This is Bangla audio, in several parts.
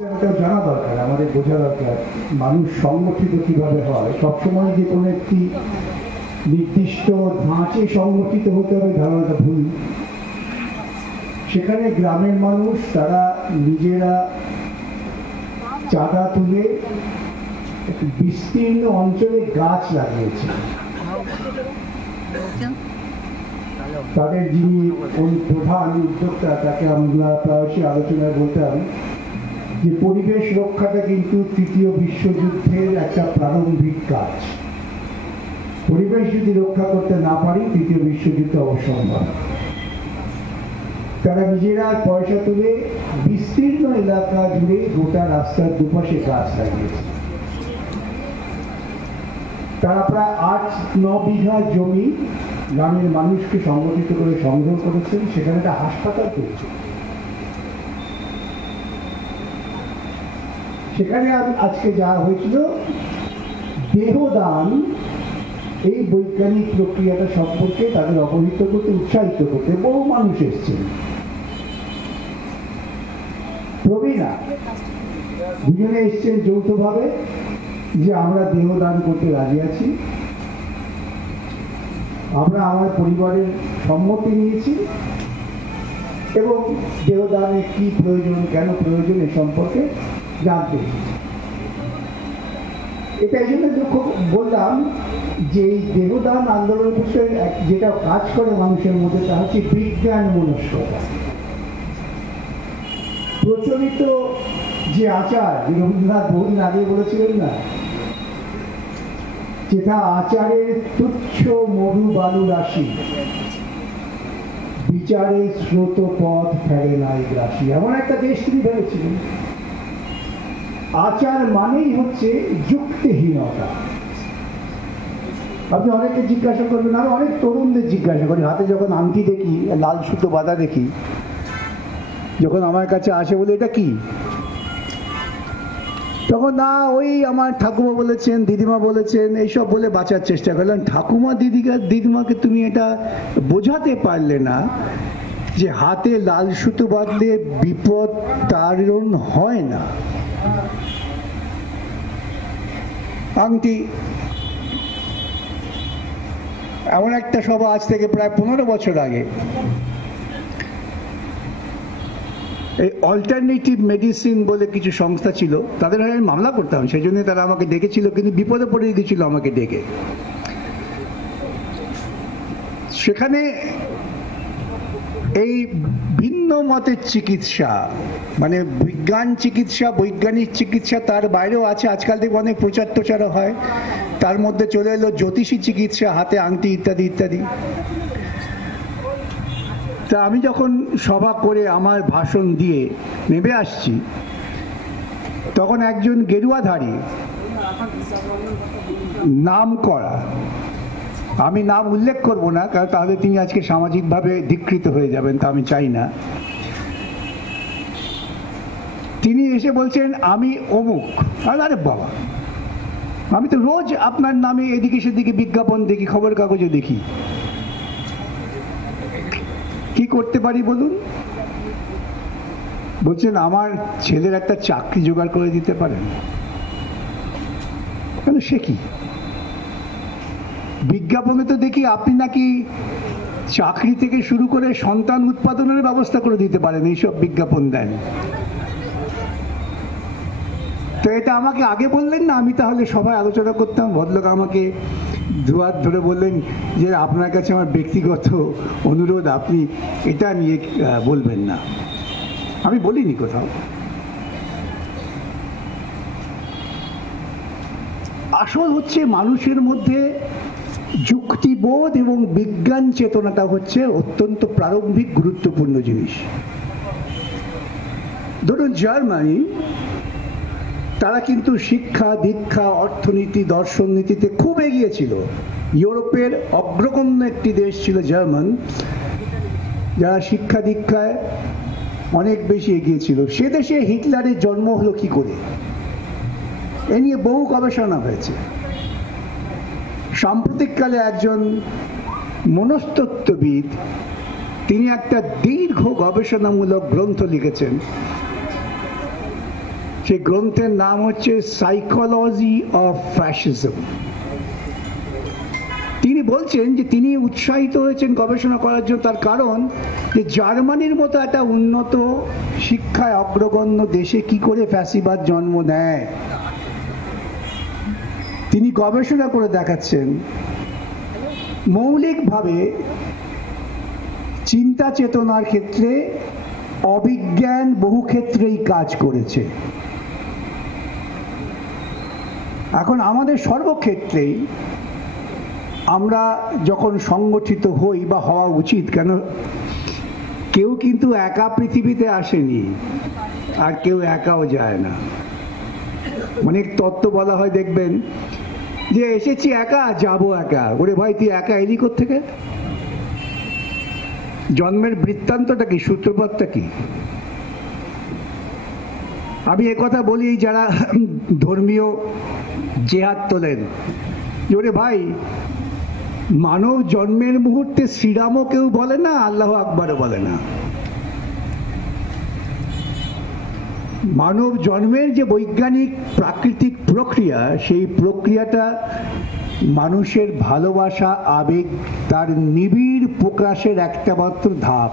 জানা দরকার, আমাদের বোঝা দরকার মানুষ সংগঠিত কিভাবে হয়। সবসময় যে কোনো একটি নির্দিষ্ট ধাঁচে সংগঠিত হতে হবে ধারণাটা ভুল। সেখানে গ্রামের মানুষ তারা নিজেরা চাঁদা তুলে একটি বিস্তীর্ণ অঞ্চলে গাছ লাগিয়েছে। তাদের যিনি প্রধান উদ্যোক্তা তাকে আমরা প্রায়শই আলোচনায় বলতাম যে পরিবেশ রক্ষাটা কিন্তু তৃতীয় বিশ্বযুদ্ধের একটা প্রারম্ভিক কাজ। পরিবেশ যদি রক্ষা করতে না পারি তৃতীয় বিশ্বযুদ্ধ অবসম্ভব। তারা নিজেরা পয়সা তুলে বিস্তীর্ণ এলাকা জুড়ে গোটা রাস্তার দুপাশে গাছ লাগিয়েছে। তারা প্রায় ৮-৯ বিঘা জমি গ্রামের মানুষকে সংগঠিত করে সংগ্রহ করেছেন, সেখানে একটা হাসপাতাল করেছে। সেখানে আজকে যা হয়েছিল দেহদান, এই বৈজ্ঞানিক প্রক্রিয়াটা সম্পর্কে তাদের অবহিত করতে, উৎসাহিত করতে বহু মানুষ এসছেন। প্রবীণা দুজনে এসছেন যৌথভাবে যে আমরা দেহদান করতে রাজি আছি, আমরা আমার পরিবারের সম্মতি নিয়েছি এবং দেহদানের কি প্রয়োজন, কেন প্রয়োজন এ সম্পর্কে জানতে। এটা এই জন্য বললাম যে এই দেহদান আন্দোলন বিষয়ে যেটা কাজ করে মানুষের মধ্যে তা হচ্ছে বিজ্ঞান মনস্কতা। প্রচলিত যে আচার, রবীন্দ্রনাথ বহুদিন আগে বলেছিলেন না, যেটা আচারের তুচ্ছ মরু বালু রাশি, বিচারে স্রোত পথ ফেরে নাই রাশি, এমন একটা দেশ তিনি ভেবেছিলেন। আচার মানেই হচ্ছে যুক্তিহীনতা। আপনি অনেকে জিজ্ঞাসা করবেন, আমি অনেক তরুণদের জিজ্ঞাসা করি, হাতে যখন আংটি দেখি, লাল সুতো বাঁধা দেখি, যখন আমার কাছে আসে বলে এটা কি, তখন না ওই আমার ঠাকুমা বলেছেন, দিদিমা বলেছেন, এইসব বলে বাঁচার চেষ্টা করলেন। ঠাকুমা দিদিমাকে তুমি এটা বোঝাতে পারলে না যে হাতে লাল সুতো বাঁধলে বিপদ তাড়ন হয় না। আংটি এমন একটা সভা আজ থেকে প্রায় 15 বছর আগে, এই অল্টারনেটিভ মেডিসিন বলে কিছু সংস্থা ছিল, তাদের হয়ে আমি মামলা করতাম, সেই জন্য তারা আমাকে ডেকেছিল, কিন্তু বিপদে পড়ে গেছিল আমাকে ডেকে। সেখানে এই ভিন্ন মতের চিকিৎসা, মানে বিজ্ঞান চিকিৎসা, বৈজ্ঞানিক চিকিৎসা, তার বাইরেও আছে। আজকাল থেকে অনেক প্রচার টোচারও হয়, তার মধ্যে চলে এলো জ্যোতিষী চিকিৎসা, হাতে আংটি ইত্যাদি ইত্যাদি। তা আমি যখন সভা করে আমার ভাষণ দিয়ে নেমে আসছি, তখন একজন গেরুয়াধারী, নাম করা, আমি নাম উল্লেখ করব না কারণ তাহলে তিনি আজকে সামাজিকভাবে ধিকৃত হয়ে যাবেন, তা আমি চাই না। তিনি এসে বলছেন আমি অমুক। আরে বাবা, আমি তো রোজ আপনার নামে এদিকে সেদিকে বিজ্ঞাপন দেখি, খবর কাগজে দেখি, কি করতে পারি বলুন? বলছেন আমার ছেলের একটা চাকরি জোগাড় করে দিতে পারেন। সে কি? বিজ্ঞাপনে তো দেখি আপনি নাকি চাকরি থেকে শুরু করে সন্তান উৎপাদনের ব্যবস্থা করে দিতে পারেন, এইসব বিজ্ঞাপন দেন। তো এটা আমাকে আগে বললেন না, আমি তাহলে সবাই আলোচনা করতাম। ভদ্রলোক আমাকে দুহাত ধরে বললেন যে আপনার কাছে আমার ব্যক্তিগত অনুরোধ, আপনি এটা নিয়ে বলবেন না। আমি বলিনি কোথাও। আসল হচ্ছে মানুষের মধ্যে যুক্তিবোধ এবং বিজ্ঞান চেতনাটা হচ্ছে অত্যন্ত প্রারম্ভিক গুরুত্বপূর্ণ জিনিস। ধরুন জার্মানি, তারা কিন্তু শিক্ষা দীক্ষা, অর্থনীতি, দর্শন নীতিতে খুব এগিয়ে ছিল। ইউরোপের অগ্রগণ্য একটি দেশ ছিল জার্মান, যারা শিক্ষা দীক্ষায় অনেক বেশি এগিয়ে ছিল। সে দেশে হিটলারের জন্ম হলো কি করে, এ নিয়ে বহু গবেষণা হয়েছে। সাম্প্রতিককালে একজন মনস্তত্ত্ববিদ, তিনি একটা দীর্ঘ গবেষণামূলক গ্রন্থ লিখেছেন সেই গ্রন্থের নাম হচ্ছে সাইকোলজি অফ ফ্যাসিজম। তিনি বলছেন যে তিনি উৎসাহিত হয়েছেন গবেষণা করার জন্য, তার কারণ যে জার্মানির মতো একটা উন্নত শিক্ষায় অগ্রগণ্য দেশে কি করে ফ্যাসিবাদ জন্ম নেয়। তিনি গবেষণা করে দেখাচ্ছেন মৌলিকভাবে চিন্তা চেতনার ক্ষেত্রে অবিজ্ঞান বহু ক্ষেত্রেই কাজ করেছে। এখন আমাদের সর্বক্ষেত্রেই আমরা যখন সংগঠিত হই বা হওয়া উচিত, কেন কেউ কিন্তু একা পৃথিবীতে আসেনি আর কেউ একাও যায় না। অনেক তত্ত্ব বলা হয়, দেখবেন যে এসেছি একা যাব একা। ওরে ভাই, তুই একা এলি কোত্থেকে? জন্মের বৃত্তান্তটা কি, সূত্রপাতটা কি? আমি একথা বলি যারা ধর্মীয় জেহাদ তোলেন, ওরে ভাই, মানব জন্মের মুহূর্তে শ্রীরামও কেউ বলে না, আল্লাহ আকবরও বলে না। মানব জন্মের যে বৈজ্ঞানিক প্রাকৃতিক প্রক্রিয়া, সেই প্রক্রিয়াটা মানুষের ভালোবাসা, আবেগ, তার নিবিড় প্রকাশের একটা মাত্র ধাপ।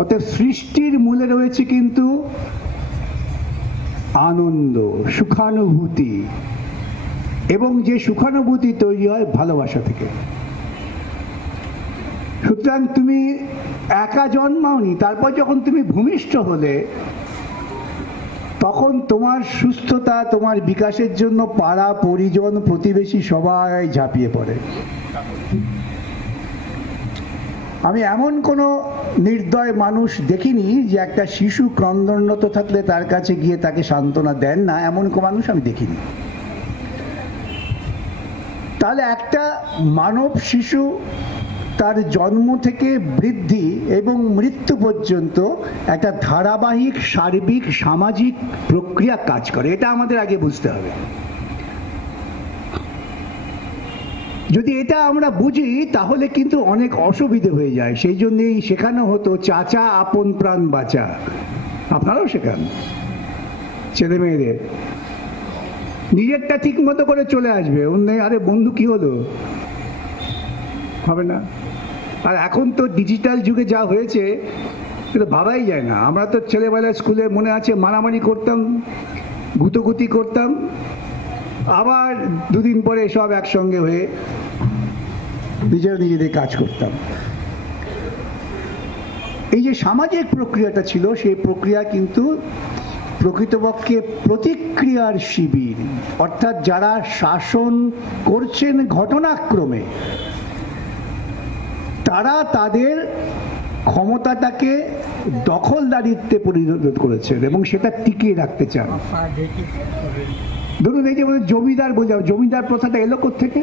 অতএব সৃষ্টির মূলে রয়েছে কিন্তু আনন্দ, সুখানুভূতি, এবং যে সুখানুভূতি তৈরি হয় ভালোবাসা থেকে। সুতরাং তুমি একা জন্মাওনি, তারপর যখন তুমি ভূমিষ্ঠ হলে তখন তোমার সুস্থতা, তোমার বিকাশের জন্য পাড়া পরিজন প্রতিবেশী সবাই ঝাঁপিয়ে পড়ে। আমি এমন কোনো নির্দয় মানুষ দেখিনি যে একটা শিশু ক্রন্দনরত থাকলে তার কাছে গিয়ে তাকে সান্ত্বনা দেন না, এমন কোনো মানুষ আমি দেখিনি। তাহলে একটা মানব শিশু তার জন্ম থেকে বৃদ্ধি এবং মৃত্যু পর্যন্ত একটা ধারাবাহিক সার্বিক সামাজিক প্রক্রিয়া কাজ করে, এটা আমাদের আগে বুঝতে হবে। যদি এটা আমরা বুঝি তাহলে কিন্তু অনেক অসুবিধে হয়ে যায়। সেই জন্যই শেখানো হতো চাচা আপন প্রাণ বাঁচা। আপনারাও শেখান ছেলে মেয়েদের, নিজেরটা ঠিক মতো করে চলে আসবে, অন্য আরে বন্ধু কি হলো হবে না। আর এখন তো ডিজিটাল যুগে যা হয়েছে এটা ভাবাই যায় না। আমরা তো ছেলেবেলায় স্কুলে মনে আছে মারামারি করতাম, গুতোগুতি করতাম, আবার দুদিন পরে সব একসঙ্গে হয়ে নিজেদের কাজ করতাম। এই যে সামাজিক প্রক্রিয়াটা ছিল, সেই প্রক্রিয়া কিন্তু প্রকৃতপক্ষে প্রতিক্রিয়ার শিবির, অর্থাৎ যারা শাসন করছেন ঘটনাক্রমে তারা তাদের ক্ষমতাটাকে দখলদারিত্বে পরিণত করেছেন এবং সেটা টিকিয়ে রাখতে চান। ধরুন এই যে জমিদার বোঝাও, জমিদার প্রথাটা এলো কোত্থেকে?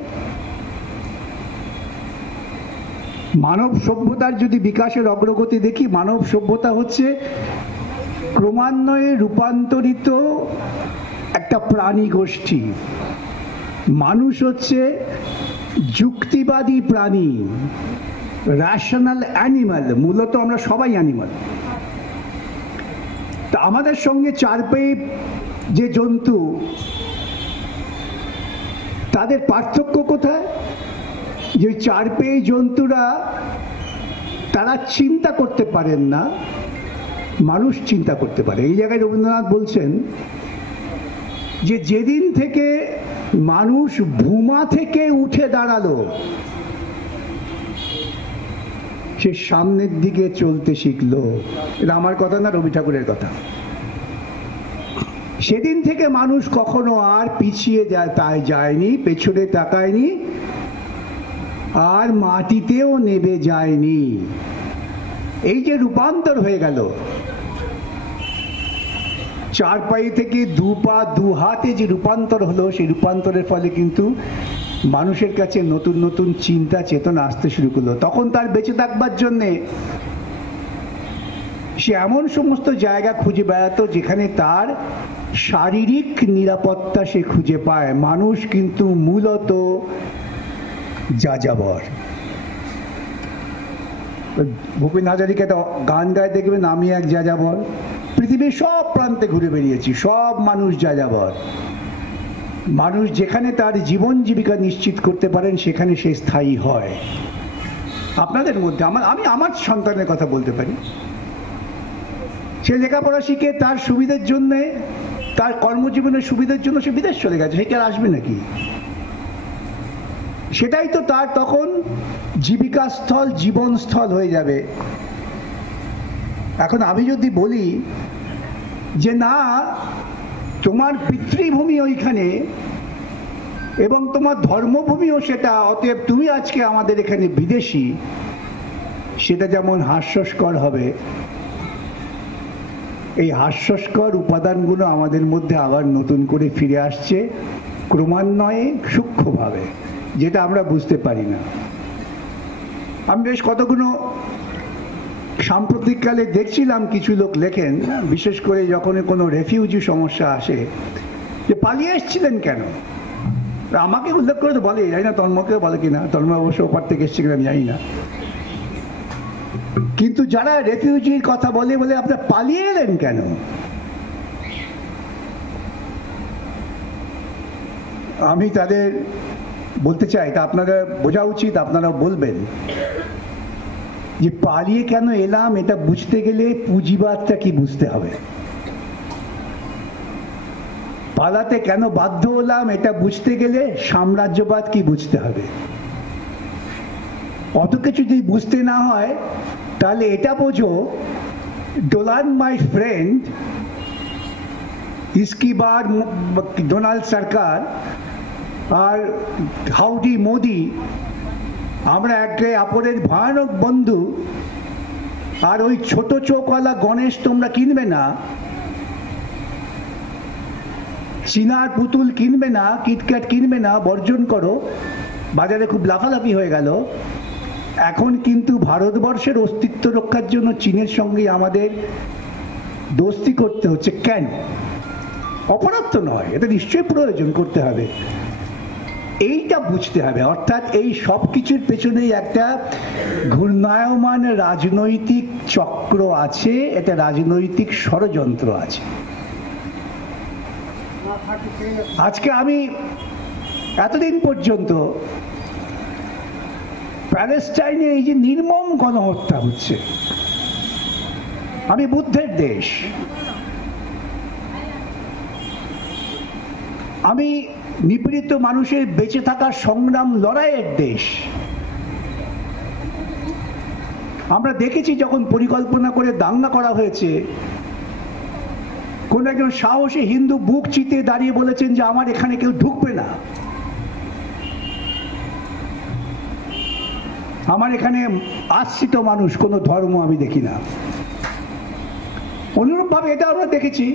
মানব সভ্যতার যদি বিকাশের অগ্রগতি দেখি, মানব সভ্যতা হচ্ছে ক্রমান্বয়ে রূপান্তরিত একটা প্রাণী গোষ্ঠী। মানুষ হচ্ছে যুক্তিবাদী প্রাণী, রেশনাল অ্যানিমাল। মূলত আমরা সবাই অ্যানিমাল। তা আমাদের সঙ্গে চার পায়ে যে জন্তু, তাদের পার্থক্য কোথায়? যে চার পায়ে জন্তুরা তারা চিন্তা করতে পারেন না, মানুষ চিন্তা করতে পারে। এই জায়গায় রবীন্দ্রনাথ বলছেন যে যেদিন থেকে মানুষ ভূমা থেকে উঠে দাঁড়ালো, সে সামনের দিকে চলতে শিখলো। এটা আমার কথা না, রবি ঠাকুরের কথা। সেদিন থেকে মানুষ কখনো আর পিছিয়ে তাই যায়নি, পেছনে তাকায়নি, আর মাটিতেও নেবে যায়নি। এই যে রূপান্তর হয়ে গেল, চার পায়ে থেকে দু পা দু হাতে যে রূপান্তর হলো, সেই রূপান্তরের ফলে কিন্তু মানুষের কাছে নতুন নতুন চিন্তা চেতনা আসতে শুরু করলো। তখন তার বেঁচে থাকবার জন্যে সে এমন সমস্ত জায়গা খুঁজে বেড়াতো যেখানে তার শারীরিক নিরাপত্তা সে খুঁজে পায়। মানুষ কিন্তু মূলত যাযাবর। ভূপেন হাজারিকা একটা গান গায়, দেখবেন আমি এক যাযাবর। পৃথিবীর সব প্রান্তে ঘুরে বেরিয়েছি, সব মানুষ যাযাবর। মানুষ যেখানে তার জীবন জীবিকা নিশ্চিত করতে পারেন সেখানে সে স্থায়ী হয়। আপনাদের মধ্যে আমি আমার সন্তানের কথা বলতে পারি, সে লেখাপড়া শিখে তার সুবিধার জন্যে, তার কর্মজীবনের সুবিধার জন্য সে বিদেশ চলে গেছে, সে কি আর আসবে নাকি? সেটাই তো তার তখন জীবিকাস্থল, জীবনস্থল হয়ে যাবে। এখন আমি যদি বলি যে না, তোমার পিতৃভূমি ওইখানে এবং তোমার ধর্মভূমিও সেটা, অতএব তুমি আজকে আমাদের এখানে বিদেশি, সেটা যেমন হাস্যস্কর হবে, এই হাস্যস্কর উপাদানগুলো আমাদের মধ্যে আবার নতুন করে ফিরে আসছে ক্রমান্বয়ে, সূক্ষ্মভাবে, যেটা আমরা বুঝতে পারি না। আমি বেশ কতগুলো সাম্প্রতিককালে দেখছিলাম, কিছু লোক লেখেন, বিশেষ করে যখন কোনো রেফিউজি সমস্যা আসে, যে পালিয়ে এসেছিলেন কেন। আমাকে উল্লেখ করে তো বলে, জানি না তন্ময়কেও বলে কিনা, তন্ময় অবশ্য ওপার থেকে এসছে কিনা আমি জানি না, কিন্তু যারা রেফিউজির কথা বলে বলে আপনারা পালিয়ে এলেন কেন, আমি তাদের বলতে চাই, তা আপনারা বোঝা উচিত, আপনারা বলবেন যে পালিয়ে কেন এলাম এটা বুঝতে গেলে পুঁজিবাদটা কি বুঝতে হবে, পালাতে কেন বাধ্য হলাম এটা বুঝতে গেলে সাম্রাজ্যবাদ কি বুঝতে হবে। অত কিছু যদি বুঝতে না হয় তাহলে এটা বোঝো, ডোলান মাই ফ্রেন্ড, ইসকি বার ডোনাল্ড সরকার আর হাউডি মোদি, আমরা একে অপরের ভয়ানক বন্ধু। আর ওই ছোট চোখওয়ালা গণেশ তোমরা কিনবে না, চীনার পুতুল কিনবে না, কিটক্যাট কিনবে না, বর্জন করো। বাজারে খুব লাফালাফি হয়ে গেল। এখন কিন্তু ভারতবর্ষের অস্তিত্ব রক্ষার জন্য চীনের সঙ্গে আমাদের দোস্তি করতে হচ্ছে। কেন? অপরাধ তো নয়, এটা নিশ্চয়ই প্রয়োজন করতে হবে, এইটা বুঝতে হবে। অর্থাৎ এই সব কিছুর পেছনেই একটা ঘূর্ণায়মান রাজনৈতিক চক্র আছে, এটা রাজনৈতিক ষড়যন্ত্র আছে। আজকে আমি এতদিন পর্যন্ত প্যালেস্টাইনে এই যে নির্মম গণহত্যা হচ্ছে, আমি বুদ্ধের দেশ, আমি নিপীড়িত মানুষের বেঁচে থাকার সংগ্রাম লড়াইয়ের দেশ। আমরা দেখেছি যখন পরিকল্পনা করে দাঙ্গা করা হয়েছে, কোন একজন সাহসী হিন্দু বুক চিতে দাঁড়িয়ে বলেছেন যে আমার এখানে কেউ ঢুকবে না, আমার এখানে আশ্রিত মানুষ, কোনো ধর্ম আমি দেখি না। অনুরূপভাবে এটা আমরা দেখেছি,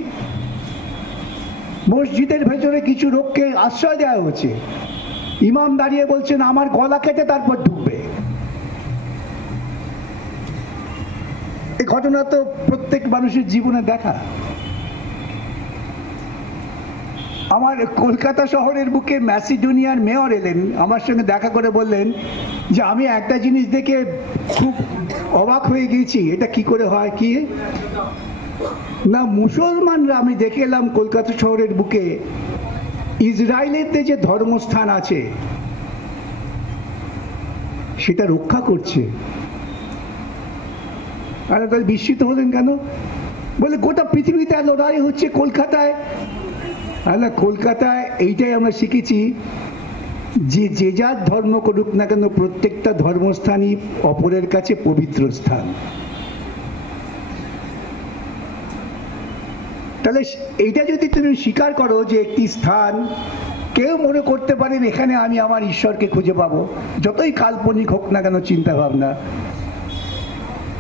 মসজিদের ভেতরে কিছু লোককে আশ্রয় দেওয়া হচ্ছে, ইমাম দাঁড়িয়ে বলছেন আমার গলা কেটে তারপর ঢুকবে। এই ঘটনা তো প্রত্যেক মানুষের জীবনে দেখা। আমার কলকাতা শহরের বুকে ম্যাসিডোনিয়ার মেয়র এলেন, আমার সঙ্গে দেখা করে বললেন যে আমি একটা জিনিস দেখে খুব অবাক হয়ে গিয়েছি, এটা কি করে হয়, কি না, মুসলমানরা, আমি দেখে এলাম কলকাতা শহরের বুকে ইসরায়েলের যে ধর্মস্থান আছে সেটা রক্ষা করছে। আর তাহলে বিস্মিত হলেন কেন? বলে গোটা পৃথিবীতে লড়াই হচ্ছে, কলকাতায় না, কলকাতায় এইটাই আমরা শিখেছি যে যে যার ধর্ম করুক না কেন, প্রত্যেকটা ধর্মস্থানই অপরের কাছে পবিত্র স্থান। তাহলে এইটা যদি তুমি স্বীকার করো যে একটি স্থান, কেউ মনে করতে পারেন এখানে আমি আমার ঈশ্বরকে খুঁজে পাবো, যতই কাল্পনিক হোক না কেন চিন্তা ভাবনা,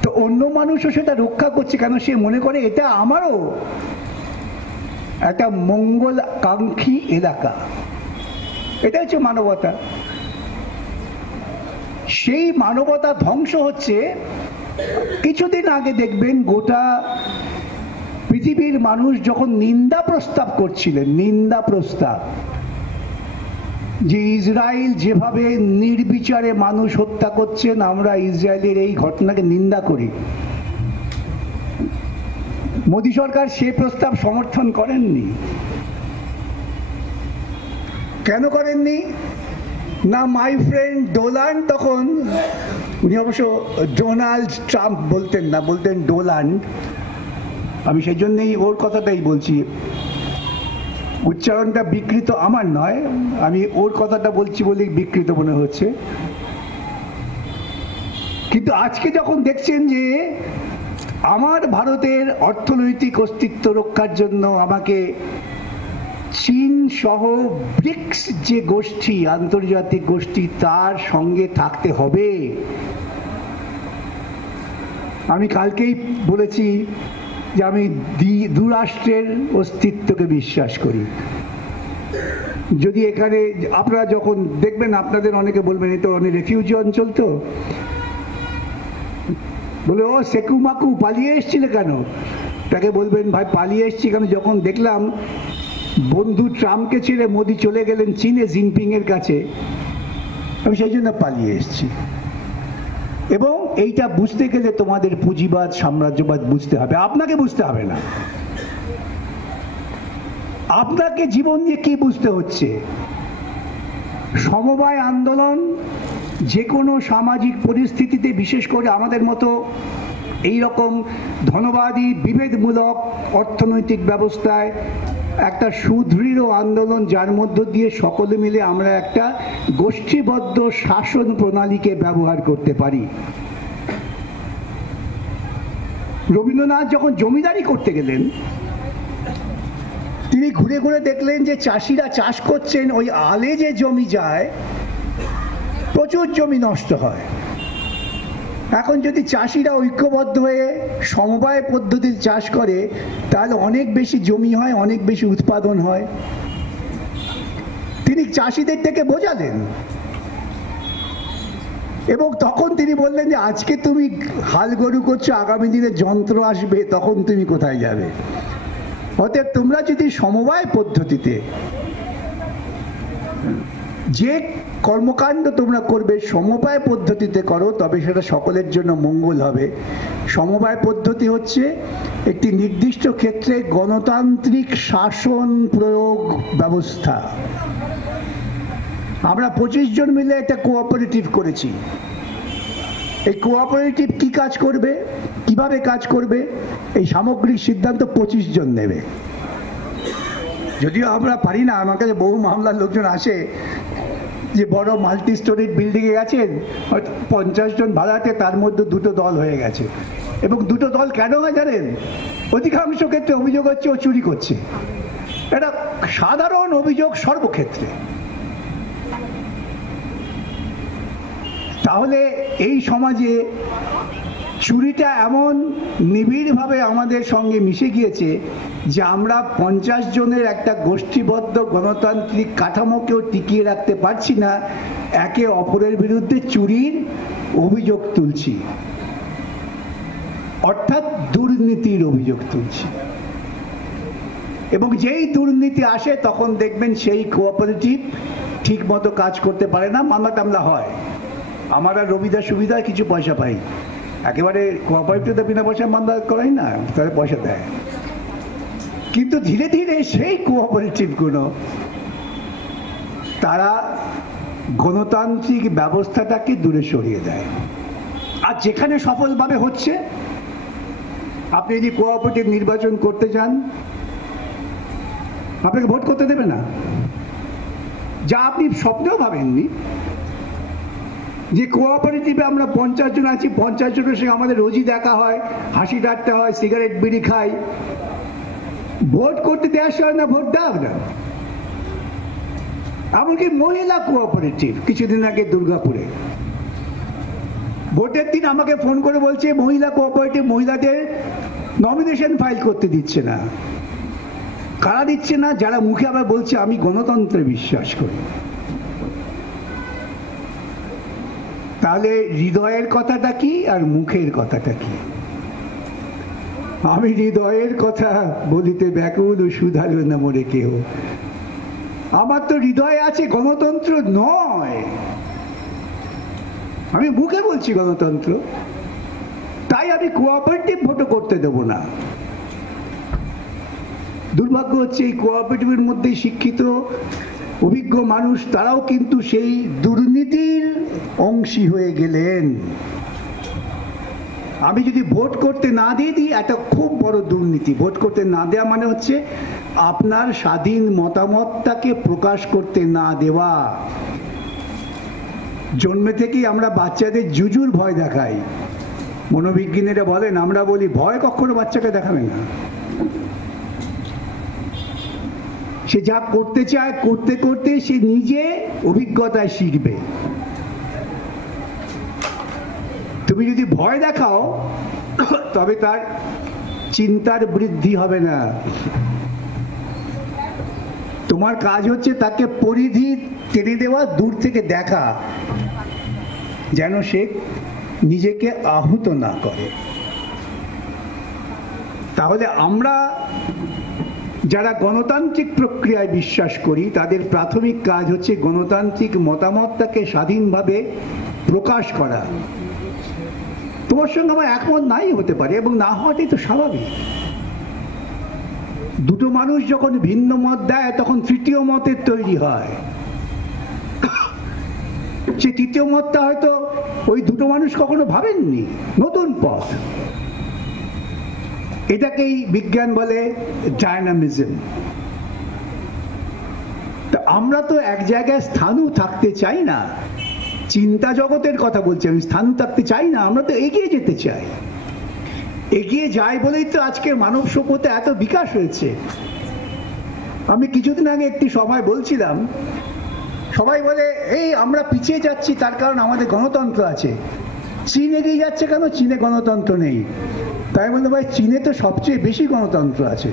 তো অন্য মানুষও সেটা রক্ষা করছে কেন, সে মনে করে এটা আমারও একটা মঙ্গলাকাঙ্ক্ষী এলাকা। এটা হচ্ছে মানবতা। সেই মানবতা ধ্বংস হচ্ছে। কিছুদিন আগে দেখবেন গোটা পৃথিবীর মানুষ যখন নিন্দা প্রস্তাব করছিলেন, নিন্দা প্রস্তাব, যে ইসরায়েল যেভাবে নির্বিচারে মানুষ হত্যা করছেন, আমরা ইসরায়েলের এই ঘটনাকে নিন্দা করি। মোদী সরকার সে প্রস্তাব সমর্থন করেননি। কেন করেননি? না, মাই ফ্রেন্ড ডোলান্ড, তখন উনি অবশ্য ডোনাল্ড ট্রাম্প বলতেন না, বলতেন ডোলান্ড। আমি সেই জন্যই ওর কথাটাই বলছি, উচ্চারণটা বিকৃত আমার নয়, আমি ওর কথাটা বলছি বলেই বিকৃত মনে হচ্ছে। কিন্তু আজকে যখন দেখছেন যে আমার ভারতের অর্থনৈতিক অস্তিত্ব রক্ষার জন্য আমাকে চীন সহ ব্রিক্স যে গোষ্ঠী, আন্তর্জাতিক গোষ্ঠী, তার সঙ্গে থাকতে হবে। আমি কালকেই বলেছি যে আমি দুরাষ্ট্রের অস্তিত্বকে বিশ্বাস করি। যদি এখানে আপনারা যখন দেখবেন, আপনাদের অনেকে বলবেন এই তো অনেক রেফিউজি অঞ্চল, তো বলে ও সেকুমাকু পালিয়ে এসছিলে কেন? তাকে বলবেন ভাই পালিয়ে এসছি কেন, যখন দেখলাম বন্ধু ট্রাম্পকে ছেড়ে মোদি চলে গেলেন চীনে জিনপিং এর কাছে, আমি সেই জন্য পালিয়ে এসছি। এবং এইটা বুঝতে গেলে তোমাদের পুঁজিবাদ সাম্রাজ্যবাদ বুঝতে হবে, আপনাকে বুঝতে হবে না। আপনাকে জীবন দিয়ে কি বুঝতে হচ্ছে? সমবায় আন্দোলন যে কোনো সামাজিক পরিস্থিতিতে, বিশেষ করে আমাদের মতো এই রকম ধনবাদী বিভেদমূলক অর্থনৈতিক ব্যবস্থায় একটা সুদৃঢ় আন্দোলন, যার মধ্য দিয়ে সকলে মিলে আমরা একটা গোষ্ঠীবদ্ধ শাসন প্রণালীকে ব্যবহার করতে পারি। রবীন্দ্রনাথ যখন জমিদারি করতে গেলেন, তিনি ঘুরে ঘুরে দেখলেন যে চাষিরা চাষ করছেন, ওই আলে যে জমি যায় প্রচুর জমি নষ্ট হয়। এখন যদি চাষিরা ঐক্যবদ্ধ হয়ে সমবায় পদ্ধতিতে চাষ করে, তাহলে অনেক বেশি জমি হয়, অনেক বেশি উৎপাদন হয়। তিনি চাষিদের থেকে বোঝালেন এবং তখন তিনি বললেন যে আজকে তুমি হাল গরু করছো, আগামী দিনে যন্ত্র আসবে, তখন তুমি কোথায় যাবে? অতএব তোমরা যদি সমবায় পদ্ধতিতে যে কর্মকাণ্ড তোমরা করবে সমবায় পদ্ধতিতে করো, তবে সেটা সকলের জন্য মঙ্গল হবে। সমবায় পদ্ধতি হচ্ছে একটি নির্দিষ্ট ক্ষেত্রে গণতান্ত্রিক শাসন প্রয়োগ ব্যবস্থা। আমরা 25 জন মিলে একটা কোঅপারেটিভ করেছি। এই কোঅপারেটিভ কি কাজ করবে, কিভাবে কাজ করবে, এই সামগ্রিক সিদ্ধান্ত 25 জন নেবে। যদিও আমরা পারি না, আমার কাছে বহু মামলার লোকজন আসে যে বড় মাল্টি স্টোরিড বিল্ডিংয়ে গেছেন, হয়তো 50 জন ভাড়াতে, তার মধ্যে দুটো দল হয়ে গেছে। এবং দুটো দল কেন হয় জানেন? অধিকাংশ ক্ষেত্রে অভিযোগ হচ্ছে ও চুরি করছে। এটা সাধারণ অভিযোগ সর্বক্ষেত্রে। তাহলে এই সমাজে চুরিটা এমন নিবিড়ভাবে আমাদের সঙ্গে মিশে গিয়েছে যে আমরা 50 জনের একটা গোষ্ঠীবদ্ধ গণতান্ত্রিক কাঠামোকেও টিকিয়ে রাখতে পারছি না, একে অপরের বিরুদ্ধে চুরির অভিযোগ তুলছি, অর্থাৎ দুর্নীতির অভিযোগ তুলছি। এবং যেই দুর্নীতি আসে তখন দেখবেন সেই কোঅপারেটিভ ঠিক মতো কাজ করতে পারে না, মামলা টামলা হয়। আমরা রবিদা সুবিধা কিছু পয়সা পাই, একেবারে কোঅপারেটিভটা বিনা পয়সা মামলা করাই না, তাহলে পয়সা দেয়। কিন্তু ধীরে ধীরে সেই কোঅপারেটিভগুলো তারা গণতান্ত্রিক ব্যবস্থাটাকে দূরে সরিয়ে দেয়। আর যেখানে সফলভাবে হচ্ছে, আপনি যদি কোঅপারেটিভ নির্বাচন করতে যান, আপনাকে ভোট করতে দেবে না, যা আপনি স্বপ্নেও ভাবেননি। যে কোঅপারেটিভে আমরা 50 জন আছি, 50 জনের সঙ্গে আমাদের রোজই দেখা হয়, হাসি ঠাট্টা হয়, সিগারেট বিড়ি খাই, ভোট করতে দেওয়ার সময় না ভোট দাও না। এমনকি মহিলা কোঅপারেটিভ কিছুদিন আগে দুর্গাপুরে ভোটের দিন আমাকে ফোন করে বলছে মহিলা কোঅপারেটিভ মহিলাদের নমিনেশন ফাইল করতে দিচ্ছে না। কারা দিচ্ছে না? যারা মুখে আবার বলছে আমি গণতন্ত্রে বিশ্বাস করি। তাহলে হৃদয়ের কথাটা কি আর মুখের কথাটা কি? আমি হৃদয়ের কথা বলিতে ব্যাকুল ও সুধালো না মরে কেউ। আমার তো হৃদয়ে আছে গণতন্ত্র নয়, আমি মুখে বলছি গণতন্ত্র। তাই আমি কোঅপারেটিভ ভোট করতে দেব না। দুর্ভাগ্য হচ্ছে এই কোঅপারেটিভের মধ্যে শিক্ষিত অভিজ্ঞ মানুষ তারাও কিন্তু সেই দুর্নীতির অংশী হয়ে গেলেন। আমি যদি ভোট করতে না দিয়ে দিই, একটা খুব বড় দুর্নীতি। ভোট করতে না দেওয়া মানে হচ্ছে আপনার স্বাধীন মতামতটাকে প্রকাশ করতে না দেওয়া। জন্মে থেকেই আমরা বাচ্চাদের জুজুর ভয় দেখাই। মনোবিজ্ঞানীরা বলেন, আমরা বলি ভয় কখনো বাচ্চাকে দেখাবে না। সে যা করতে চায় করতে করতে সে নিজে অভিজ্ঞতায় শিখবে। তুমি যদি ভয় দেখাও তবে তার চিন্তার বৃদ্ধি হবে না। তোমার কাজ হচ্ছে তাকে পরিধি টেনে দেওয়া, দূর থেকে দেখা, যেন সে নিজেকে আহত না করে। তাহলে আমরা যারা গণতান্ত্রিক প্রক্রিয়ায় বিশ্বাস করি তাদের প্রাথমিক কাজ হচ্ছে গণতান্ত্রিক মতামতটাকে স্বাধীনভাবে প্রকাশ করা। তোমার সঙ্গে আমার একমত নাই হতে পারে, এবং না হওয়াটাই তো স্বাভাবিক। দুটো মানুষ যখন ভিন্ন মত দেয় তখন তৃতীয় মতের তৈরি হয়। সে তৃতীয় মতটা হয়তো ওই দুটো মানুষ কখনো ভাবেননি, নতুন পথ। এটাকেই বিজ্ঞান বলে ডায়নামিজম। তা আমরা তো এক জায়গায় স্থাণু থাকতে চাই না। চিন্তা জগতের কথা বলছি আমি, স্থাণু থাকতে চাই না। আমরা তো এগিয়ে যেতে চাই। এগিয়ে যায় বলেই তো আজকের মানব সভ্যতা এত বিকাশ হয়েছে। আমি কিছুদিন আগে একটি সভায় বলছিলাম, সবাই বলে এই আমরা পিছিয়ে যাচ্ছি তার কারণ আমাদের গণতন্ত্র আছে। চীন এগিয়ে যাচ্ছে কেন? চীনে গণতন্ত্র নেই। তাই বলতে ভাই, চীনে তো সবচেয়ে বেশি গণতন্ত্র আছে।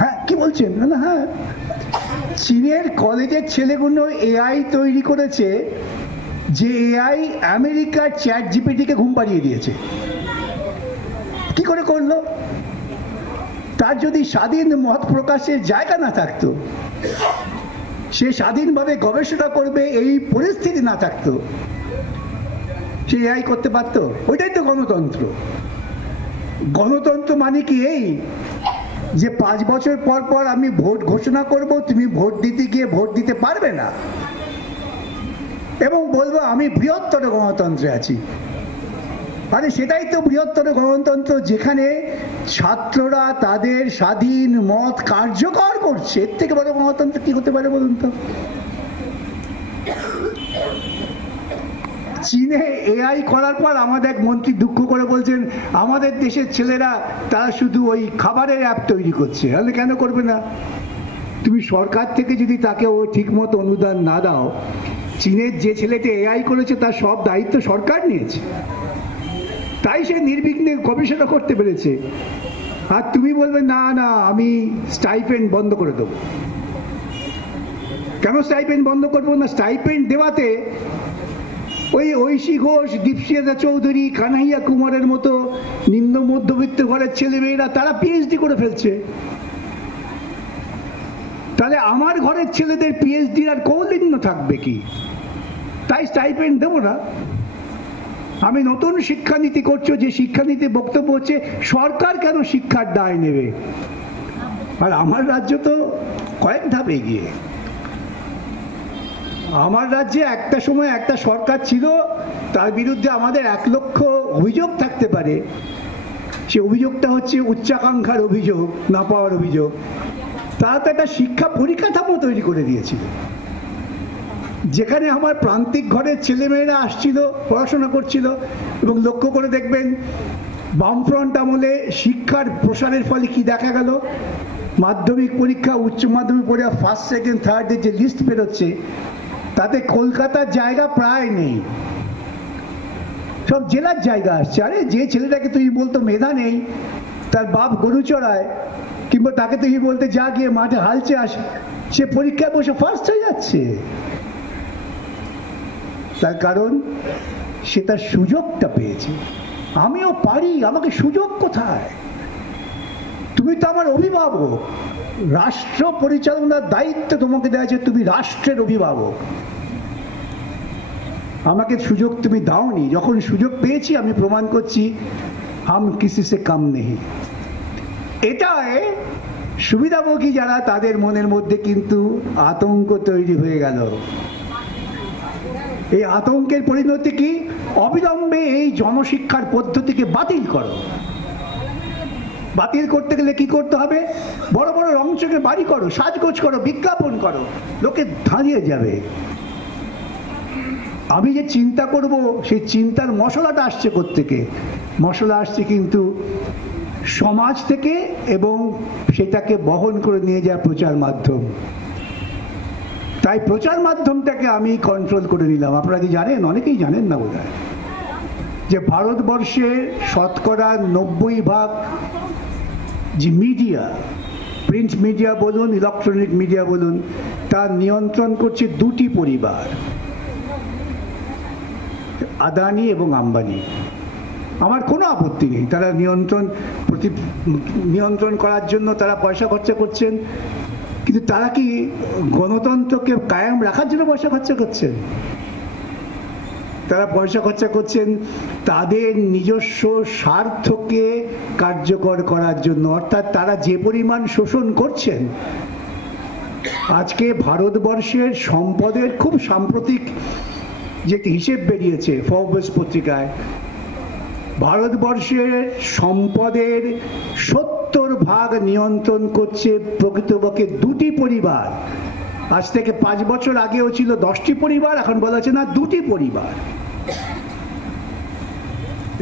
হ্যাঁ, কি বলছেন? না, হ্যাঁ, চীনের কলেজের ছেলেগুলো এআই তৈরি করেছে, যে এআই আমেরিকার চ্যাট জিপিটিকে ঘুম পাড়িয়ে দিয়েছে। কি করে করলো? তার যদি স্বাধীন মত প্রকাশের জায়গা না থাকতো, সে স্বাধীনভাবে গবেষণা করবে এই পরিস্থিতি না থাকতো, সে এআই করতে পারতো? ওইটাই তো গণতন্ত্র। গণতন্ত্র মানে কি এই যে 5 বছর পর পর আমি ভোট ঘোষণা করব, তুমি ভোট দিতে গিয়ে ভোট দিতে পারবে না, এবং বলবো আমি বৃহত্তর গণতন্ত্রে আছি। আরে সেটাই তো বৃহত্তর গণতন্ত্র, যেখানে ছাত্ররা তাদের স্বাধীন মত কার্যকর করছে। এর থেকে বড় গণতন্ত্র কি হতে পারে বলুন তো? চীনে এআই করার পর আমাদের এক মন্ত্রী দুঃখ করে বলছেন, আমাদের দেশের ছেলেরা তারা শুধু ওই খাবারের অ্যাপ তৈরি করছে। তাহলে কেন করবে না? তুমি সরকার থেকে যদি তাকে ও ঠিক মতো অনুদান না দাও, চীনের যে ছেলেটি এআই করেছে তার সব দায়িত্ব সরকার নিয়েছে, তাই সে নির্বিঘ্নে গবেষণা করতে পেরেছে। আর তুমি বলবে না না আমি স্টাইপেন্ড বন্ধ করে দেবো। কেন স্টাইপেন্ড বন্ধ করবো না? স্টাইপেন্ড দেওয়াতে ওই ঐশী ঘোষ, দীপশিখা চৌধুরী, কানাইয়া কুমারের মতো নিম্ন মধ্যবিত্ত ঘরের ছেলেমেয়েরা তারা পিএইচডি করে ফেলছে। তাহলে আমার ঘরের ছেলেদের পিএইচডি আর কৌলিন্য থাকবে কি? তাই স্টাইপেন্ড দেবো না। আমি নতুন শিক্ষানীতি করছো, যে শিক্ষানীতি বক্তব্য হচ্ছে সরকার কেন শিক্ষার দায় নেবে? আর আমার রাজ্য তো কয়েক ধাপ এগিয়ে। আমার রাজ্যে একটা সময় একটা সরকার ছিল, তার বিরুদ্ধে আমাদের 1 লক্ষ অভিযোগ থাকতে পারে। সে অভিযোগটা হচ্ছে উচ্চাকাঙ্ক্ষার অভিযোগ, না পাওয়ার অভিযোগ। তারা তো একটা শিক্ষা পরিকাঠামো তৈরি করে দিয়েছিল, যেখানে আমার প্রান্তিক ঘরের ছেলেমেয়েরা আসছিল, পড়াশোনা করছিল। এবং লক্ষ্য করে দেখবেন বামফ্রন্ট আমলে শিক্ষার প্রসারের ফলে কি দেখা গেল? মাধ্যমিক পরীক্ষা, উচ্চ মাধ্যমিক পরীক্ষা ফার্স্ট, সেকেন্ড, থার্ডের যে লিস্ট বেরোচ্ছে, তাতে কলকাতার জায়গা প্রায় নেই, সব জেলার জায়গা আসছে। আরে যে ছেলেটাকে তুমি বলতো মেধা নেই, তার বাপ গরু চড়ায়, কিংবা তাকে তুমি বলতে যা গিয়ে মাঠে হাল চাষ, সে পরীক্ষায় বসে ফার্স্ট হয়ে যাচ্ছে। তার কারণ সে তার সুযোগটা পেয়েছে। আমিও পারি, আমাকে সুযোগ কোথায়? তুমি তো আমার অভিভাবক, রাষ্ট্র পরিচালনার দায়িত্ব তোমাকে দেওয়া আছে, তুমি রাষ্ট্রের অভিভাবক। আমাকে সুযোগ তুমি দাওনি। যখন সুযোগ পেয়েছি আমি প্রমাণ করছি হাম কিসি সে কম নেই। এটাই সুবিধাভোগী যারা, তাদের মনের মধ্যে কিন্তু আতঙ্ক তৈরি হয়ে গেল। এই আতঙ্কের পরিণতি কি? অবিলম্বে এই জনশিক্ষার পদ্ধতিকে বাতিল করো। বাতিল করতে গেলে কি করতে হবে? বড় বড় রংচকে বাড়ি করো, সাজগোজ করো, বিজ্ঞাপন করো, লোকে দাঁড়িয়ে যাবে। আমি যে চিন্তা করব, সেই চিন্তার মশলাটা আসছে কোত্থেকে? মশলা আসছে কিন্তু সমাজ থেকে, এবং সেটাকে বহন করে নিয়ে যায় প্রচার মাধ্যম। তাই প্রচার মাধ্যমটাকে আমি কন্ট্রোল করে নিলাম। আপনারা কি জানেন? অনেকেই জানেন না বোধহয়, যে ভারতবর্ষের শতকরা 90% যে মিডিয়া, প্রিন্ট মিডিয়া বলুন, ইলেকট্রনিক মিডিয়া বলুন, তার নিয়ন্ত্রণ করছে দুটি পরিবার, আদানি এবং আম্বানি। আমার কোনো আপত্তি নেই, তারা নিয়ন্ত্রণ করার জন্য তারা পয়সা খরচা করছেন, কিন্তু তারা কি গণতন্ত্রকে কায়েম রাখার জন্য পয়সা খরচা করছেন? তারা পয়সা খরচা করছেন তাদের নিজস্ব স্বার্থকে কার্যকর করার জন্য। অর্থাৎ তারা যে পরিমাণ শোষণ করছেন, আজকে ভারতবর্ষের সম্পদের খুব সাম্প্রতিক যে হিসেব বেরিয়েছে ফোর্বস পত্রিকায়, ভারতবর্ষের সম্পদের 70% নিয়ন্ত্রণ করছে প্রকৃতপক্ষে দুটি পরিবার। আজ থেকে 5 বছর আগেও ছিল 10টি পরিবার, এখন বলা হচ্ছে না, দুটি পরিবার।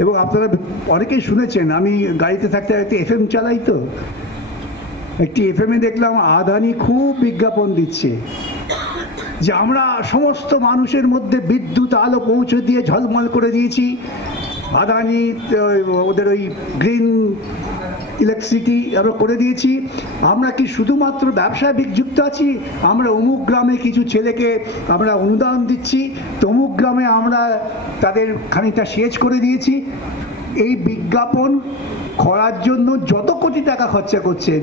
এবং আপনারা অনেকেই শুনেছেন, আমি গাড়িতে থাকতে থাকতে FM চালাই, তো একটি FM-এ দেখলাম আদানি খুব বিজ্ঞাপন দিচ্ছে যে আমরা সমস্ত মানুষের মধ্যে বিদ্যুৎ আলো পৌঁছে দিয়ে ঝলমল করে দিয়েছি। আদানি ওদের ওই গ্রিন ইলেকট্রিসিটি আমরা করে দিয়েছি। আমরা কি শুধুমাত্র ব্যবসায় যুক্ত আছি? আমরা অমুক গ্রামে কিছু ছেলেকে আমরা অনুদান দিচ্ছি, তমুক গ্রামে আমরা তাদের খানিকটা সেচ করে দিয়েছি। এই বিজ্ঞাপন করার জন্য যত কোটি টাকা খরচা করছেন,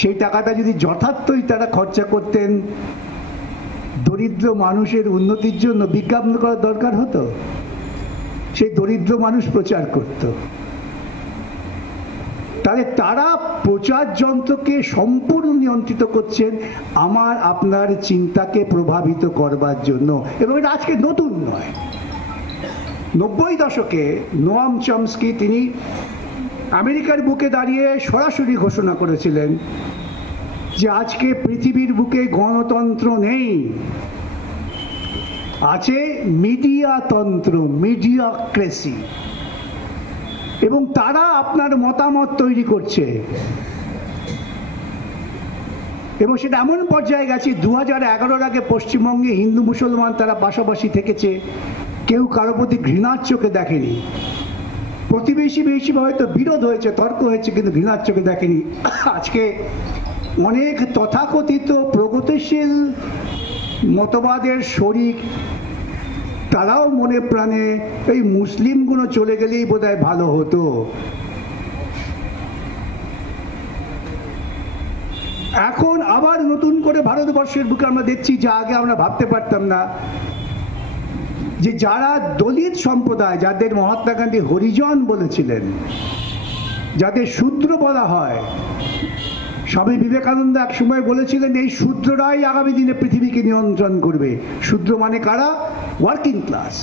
সেই টাকাটা যদি যথার্থই তারা খরচা করতেন দরিদ্র মানুষের উন্নতির জন্য, বিজ্ঞাপন করার দরকার হতো, সেই দরিদ্র মানুষ প্রচার করত। তাহলে তারা প্রচার যন্ত্রকে সম্পূর্ণ নিয়ন্ত্রিত করছেন আমার আপনার চিন্তাকে প্রভাবিত করবার জন্য। এবং এটা আজকে নতুন নয়। 90 দশকে নোয়াম চমস্কি তিনি আমেরিকার বুকে দাঁড়িয়ে সরাসরি ঘোষণা করেছিলেন যে আজকে পৃথিবীর বুকে গণতন্ত্র নেই, আছে মিডিয়াতন্ত্র, মিডিয়াক্রেসি। এবং তারা আপনার মতামত তৈরি করছে, এবং সেটা এমন পর্যায়ে গেছে 2011-এর আগে পশ্চিমবঙ্গে হিন্দু মুসলমান তারা পাশাপাশি থেকেছে, কেউ কারো প্রতি ঘৃণার চোখে দেখেনি। প্রতিবেশী বেশি হয়তো বিরোধ হয়েছে, তর্ক হয়েছে, কিন্তু ঘৃণার চোখে দেখেনি। আজকে অনেক তথাকথিত প্রগতিশীল মতবাদের শরিক, তারাও মনে প্রাণে এই মুসলিমগুলো চলে গেলেই বোধহয় ভালো হতো। এখন আবার নতুন করে ভারতবর্ষের বুকে আমরা দেখছি, যা আগে আমরা ভাবতে পারতাম না, যে যারা দলিত সম্প্রদায়, যাদের মহাত্মা গান্ধী হরিজন বলেছিলেন, যাদের শূদ্র বলা হয়, স্বামী বিবেকানন্দ এক সময় বলেছিলেন এই শূদ্ররাই আগামী দিনে পৃথিবীকে নিয়ন্ত্রণ করবে। শূদ্র মানে কারা? ওয়ার্কিং ক্লাস,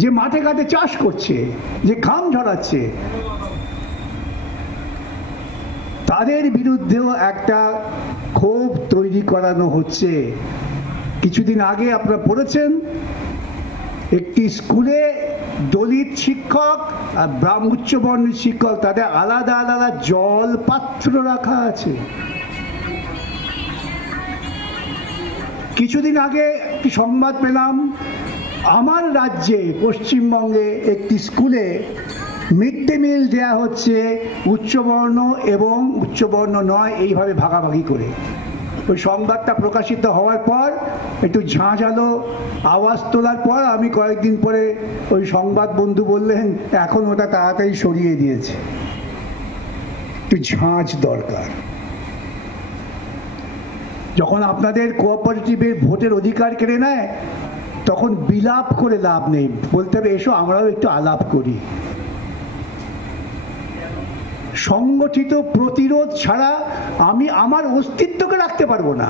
যে মাঠে ঘাটে চাষ করছে, যে ঘাম ঝরাচ্ছে, তাদের বিরুদ্ধেও একটা ক্ষোভ তৈরি করানো হচ্ছে। কিছুদিন আগে আপনারা পড়েছেন, একটি স্কুলে দলিত শিক্ষক আর উচ্চবর্ণের শিক্ষক, তাদের আলাদা আলাদা জল পাত্র রাখা আছে। কিছুদিন আগে একটি সংবাদ পেলাম, আমার রাজ্যে পশ্চিমবঙ্গে একটি স্কুলে মিড ডে মিল দেওয়া হচ্ছে উচ্চবর্ণ এবং উচ্চবর্ণ নয়, এইভাবে ভাগাভাগি করে। ওই সংবাদটা প্রকাশিত হওয়ার পর একটু ঝাঁঝালো আওয়াজ তোলার পর আমি কয়েকদিন পরে ওই সংবাদ বন্ধু বললেন এখন ওটা তাড়াতাড়ি সরিয়ে দিয়েছে, একটু ঝাঁঝ দরকার। যখন আপনাদের কোঅপারেটিভের ভোটের অধিকার কেড়ে নেয়, তখন বিলাপ করে লাভ নেই, বলতে হবে এসো আমরাও একটু আলাপ করি। সংগঠিত প্রতিরোধ ছাড়া আমি আমার অস্তিত্বকে রাখতে পারবো না।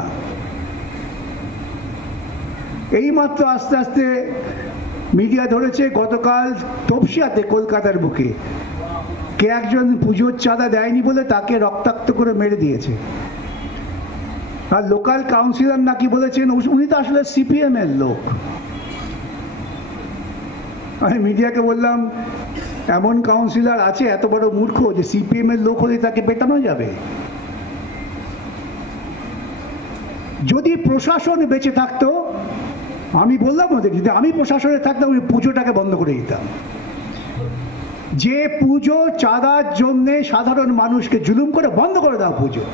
এইমাত্র আস্তে আস্তে মিডিয়া ধরেছে গতকাল তপসিয়াতে কলকাতার বুকে কে একজন পুজোর চাঁদা দেয়নি বলে তাকে রক্তাক্ত করে মেরে দিয়েছে। আর লোকাল কাউন্সিলর নাকি বলেছেন উনি তো আসলে সিপিএম এর লোক। আমি মিডিয়াকে বললাম, এমন কাউন্সিলর আছে এত বড় মূর্খ যে সিপিএম এর লোক হলে তাকে পেটানো যাবে? যদি প্রশাসন বেঁচে থাকতো, আমি বললাম ওদের, যদি আমি প্রশাসনে থাকতাম ওই পুজোটাকে বন্ধ করে দিতাম। যে পুজো চাঁদার জন্যে সাধারণ মানুষকে জুলুম করে, বন্ধ করে দাও পুজো।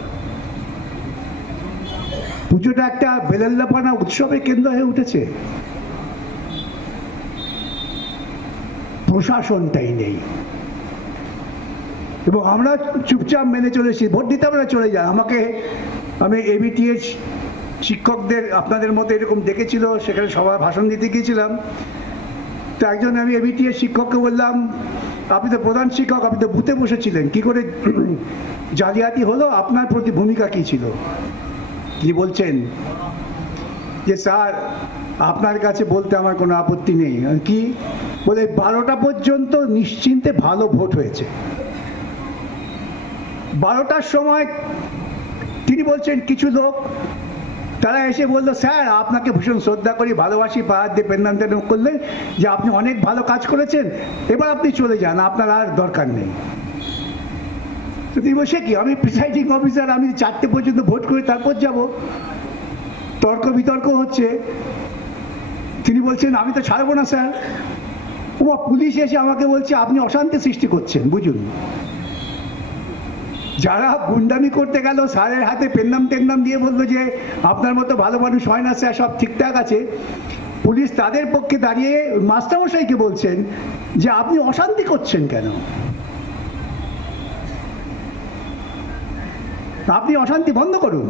পুজোটা একটা বেলেল্লাপানা উৎসবের কেন্দ্র হয়ে উঠেছে, প্রশাসনটাই নেই। এবং আমরা চুপচাপ মেনে চলেছি, ভোট দিতে আমরা চলে যাই। আমি এবিটিএস শিক্ষকদের আপনাদের মতো এরকম ডেকেছিল, সেখানে সবাই ভাষণ দিতে গিয়েছিলাম। তো একজন আমি এবিটিএস শিক্ষককে বললাম, আপনি তো প্রধান শিক্ষক, আপনি তো বুথে বসেছিলেন, কি করে জালিয়াতি হলো, আপনার প্রতি ভূমিকা কি ছিল? তিনি বলছেন যে স্যার আপনার কাছে বলতে আমার কোনো আপত্তি নেই। কি বলে, 12টা পর্যন্ত নিশ্চিন্তে ভালো ভোট হয়েছে। 12টার সময় তিনি বলছেন কিছু লোক তারা এসে বললো, স্যার আপনাকে ভীষণ শ্রদ্ধা করি, ভালোবাসি, পাহাড় দিয়ে পেন্নাম করলেন যে আপনি অনেক ভালো কাজ করেছেন, এবার আপনি চলে যান, আপনার আর দরকার নেই। তো তিনি বলছে কি, আমি প্রিসাইডিং অফিসার, আমি 4টে পর্যন্ত ভোট করে তারপর যাব? তর্ক বিতর্ক হচ্ছে। তিনি বলছেন আমি তো ছাড়বো না স্যার। পুলিশ এসে আমাকে বলছে আপনি অশান্তি সৃষ্টি করছেন। বুঝুন, যারা গুন্ডামি করতে গেল, স্যারের হাতে পেন্নাম টেন্নাম দিয়ে বললো যে আপনার মতো ভালো মানুষ হয় না স্যার, সব ঠিকঠাক আছে, পুলিশ তাদের পক্ষে দাঁড়িয়ে মাস্টারমশাইকে বলছেন যে আপনি অশান্তি করছেন কেন, আপনি অশান্তি বন্ধ করুন,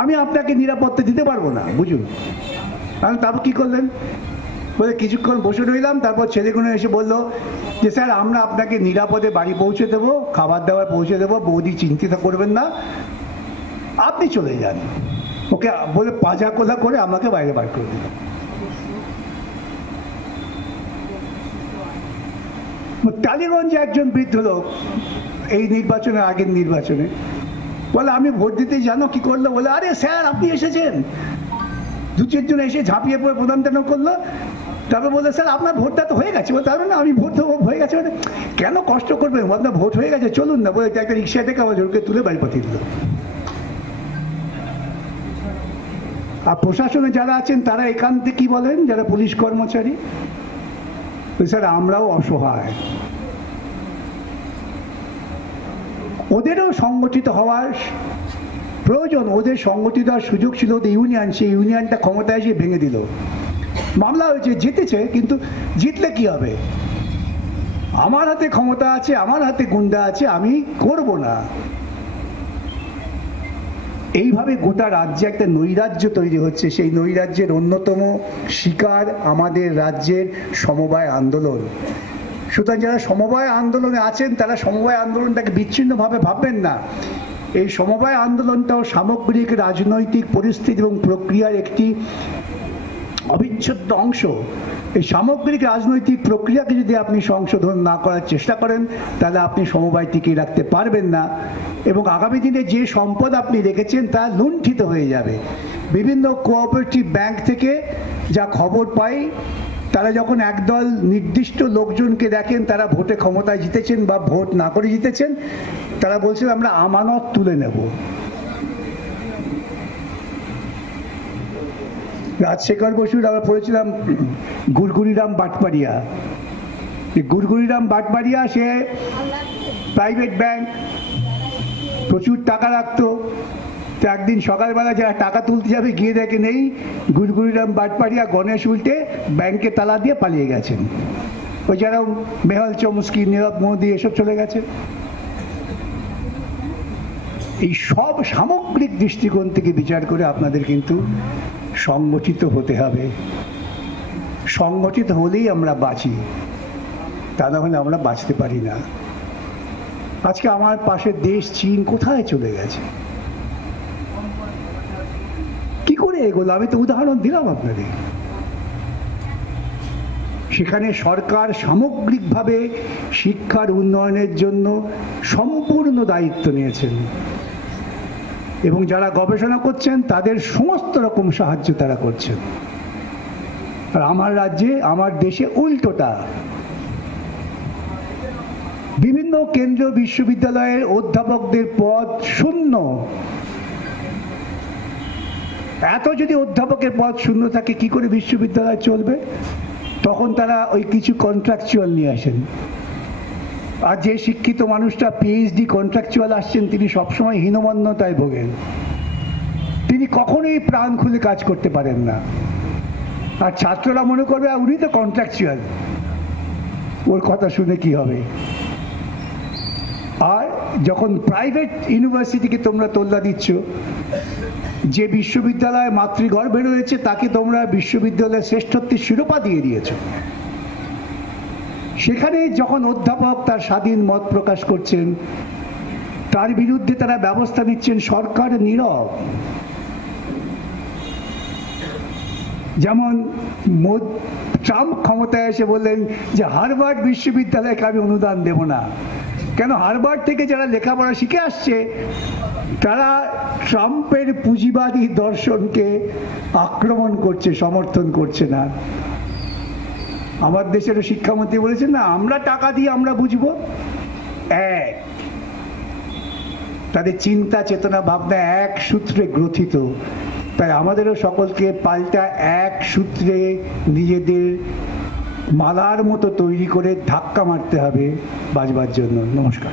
আমি আপনাকে নিরাপত্তা দিতে পারবো না। বুঝুন, তারপর কি করলেন, বলে কিছুক্ষণ বসে রইলাম, তারপর ছেলেগুলো এসে বললো যে স্যার আমরা আপনাকে নিরাপদে বাড়ি পৌঁছে দেবো, খাবার দাবার পৌঁছে দেবো, বৌদি চিন্তিত করবেন না, আপনি চলে যান। ওকে বলে পাজা কোলা করে আমাকে বাইরে বার করে দিল। টালিগঞ্জে একজন বৃদ্ধ লোক এই নির্বাচনের আগের নির্বাচনে বলে আমি ভোট দিতে জানো কি করলো, বলে আরে স্যার আপনি এসেছেন। 2-4 জন এসে ঝাঁপিয়ে পড়ে প্রধান করলো। তারপর বললো স্যার আপনার ভোটটা তো হয়ে গেছে। তার না আমি ভোট দেবো, হয়ে গেছে মানে কেন কষ্ট করবেন, আপনার ভোট হয়ে গেছে, চলুন না। বলে একটা রিক্সা থেকে আমার ঝোলকে তুলে বাড়ি পাঠিয়ে দিল। আর প্রশাসনে যারা আছেন তারা এখান থেকে কি বলেন, যারা পুলিশ কর্মচারী, স্যার আমরাও অসহায়, ওদেরও সংগঠিত হওয়ার প্রয়োজন, ওদের সংগঠিত হওয়ার সুযোগ ছিল, ওদের ইউনিয়ন, সেই ইউনিয়নটা ক্ষমতায় এসে ভেঙে দিল। মামলা হয়েছে, জিতেছে, কিন্তু জিতলে কি হবে, আমার হাতে ক্ষমতা আছে, আমার হাতে গুন্ডা আছে, আমি করব না। এইভাবে গোটা রাজ্যে একটা নৈরাজ্য তৈরি হচ্ছে। সেই নৈরাজ্যের অন্যতম শিকার আমাদের রাজ্যের সমবায় আন্দোলন। সুতরাং যারা সমবায় আন্দোলনে আছেন তারা সমবায় আন্দোলনটাকে বিচ্ছিন্নভাবে ভাববেন না। এই সমবায় আন্দোলনটাও সামগ্রিক রাজনৈতিক পরিস্থিতি এবং প্রক্রিয়ার একটি অবিচ্ছেদ্য অংশ। এই সামগ্রিক রাজনৈতিক প্রক্রিয়াকে যদি আপনি সংশোধন না করার চেষ্টা করেন তাহলে আপনি সমবায় টিকিয়ে রাখতে পারবেন না, এবং আগামী দিনে যে সম্পদ আপনি রেখেছেন তা লুণ্ঠিত হয়ে যাবে। বিভিন্ন কোঅপারেটিভ ব্যাংক থেকে যা খবর পাই, তারা যখন একদল নির্দিষ্ট লোকজনকে দেখেন তারা ভোটে ক্ষমতায় জিতেছেন বা ভোট না করে জিতেছেন, তারা বলছেন আমরা আমানত তুলে নেব। রাজশেখর বসুর আমরা পড়েছিলাম গুড়গুড়িরাম বাটপাড়িয়া। গুড়গুড়িরাম বাটপাড়িয়া সে প্রাইভেট ব্যাংক, প্রচুর টাকা রাখতো। তো একদিন সকালবেলা যারা টাকা তুলতে যাবে গিয়ে দেখে নেই, গুড়গুড়িরাম বাটপাড়িয়া গণেশ উল্টে ব্যাংকে তালা দিয়ে পালিয়ে গেছেন। ওই যারা মেহল চমস্কি, নীরব মোদি এসব চলে গেছে। এই সব সামগ্রিক দৃষ্টিকোণ থেকে বিচার করে আপনাদের কিন্তু সংগঠিত হতে হবে। সংগঠিত হলেই আমরা বাঁচি। তা না হলে আমরা বাঁচতে পারি না। আজকে আমার পাশের দেশ চীন কোথায় চলে গেছে, কি করে এগোলো? আমি তো উদাহরণ দিলাম আপনাদের। সেখানে সরকার সামগ্রিকভাবে শিক্ষার উন্নয়নের জন্য সম্পূর্ণ দায়িত্ব নিয়েছেন এবং যারা গবেষণা করছেন তাদের সমস্ত রকম সাহায্য তারা করছেন। আর আমার রাজ্যে, আমার দেশে উল্টোটা। বিভিন্ন কেন্দ্রীয় বিশ্ববিদ্যালয়ের অধ্যাপকদের পদ শূন্য। এত যদি অধ্যাপকের পদ শূন্য থাকে কি করে বিশ্ববিদ্যালয় চলবে? তখন তারা ওই কিছু কন্ট্রাকচুয়াল নিয়ে আসেন। আর যে শিক্ষিত মানুষটা পিএইচডি কন্ট্রাকচুয়াল আসছেন তিনি সবসময় হীনমন্যতায় ভোগেন, তিনি কখনোই প্রাণ খুলে কাজ করতে পারেন না। আর ছাত্ররা মনে করবে উনি তো কন্ট্রাকচুয়াল, ওর কথা শুনে কি হবে। আর যখন প্রাইভেট ইউনিভার্সিটিকে তোমরা তোল্লা দিচ্ছ, যে বিশ্ববিদ্যালয় মাতৃগর্ভে রয়েছে তাকে তোমরা বিশ্ববিদ্যালয়ের শ্রেষ্ঠত্বের শিরোপা দিয়ে দিয়েছ, সেখানে যখন অধ্যাপক তার স্বাধীন মত প্রকাশ করছেন তার বিরুদ্ধে তারা ব্যবস্থা নিচ্ছেন, সরকার নীরব। যেমন ট্রাম্প ক্ষমতায় এসে বললেন যে হার্ভার্ড বিশ্ববিদ্যালয়কে আমি অনুদান দেব না। কেন? হার্ভার্ড থেকে যারা লেখাপড়া শিখে আসছে তারা ট্রাম্পের পুঁজিবাদী দর্শনকে আক্রমণ করছে, সমর্থন করছে না। আমার দেশেরও শিক্ষামন্ত্রী বলেছেন না, আমরা টাকা দিয়ে আমরা বুঝবো। এক, তাদের চিন্তা চেতনা ভাবনা এক সূত্রে গ্রথিত। তাই আমাদেরও সকলকে পাল্টা এক সূত্রে নিজেদের মালার মতো তৈরি করে ধাক্কা মারতে হবে বাঁচবার জন্য। নমস্কার।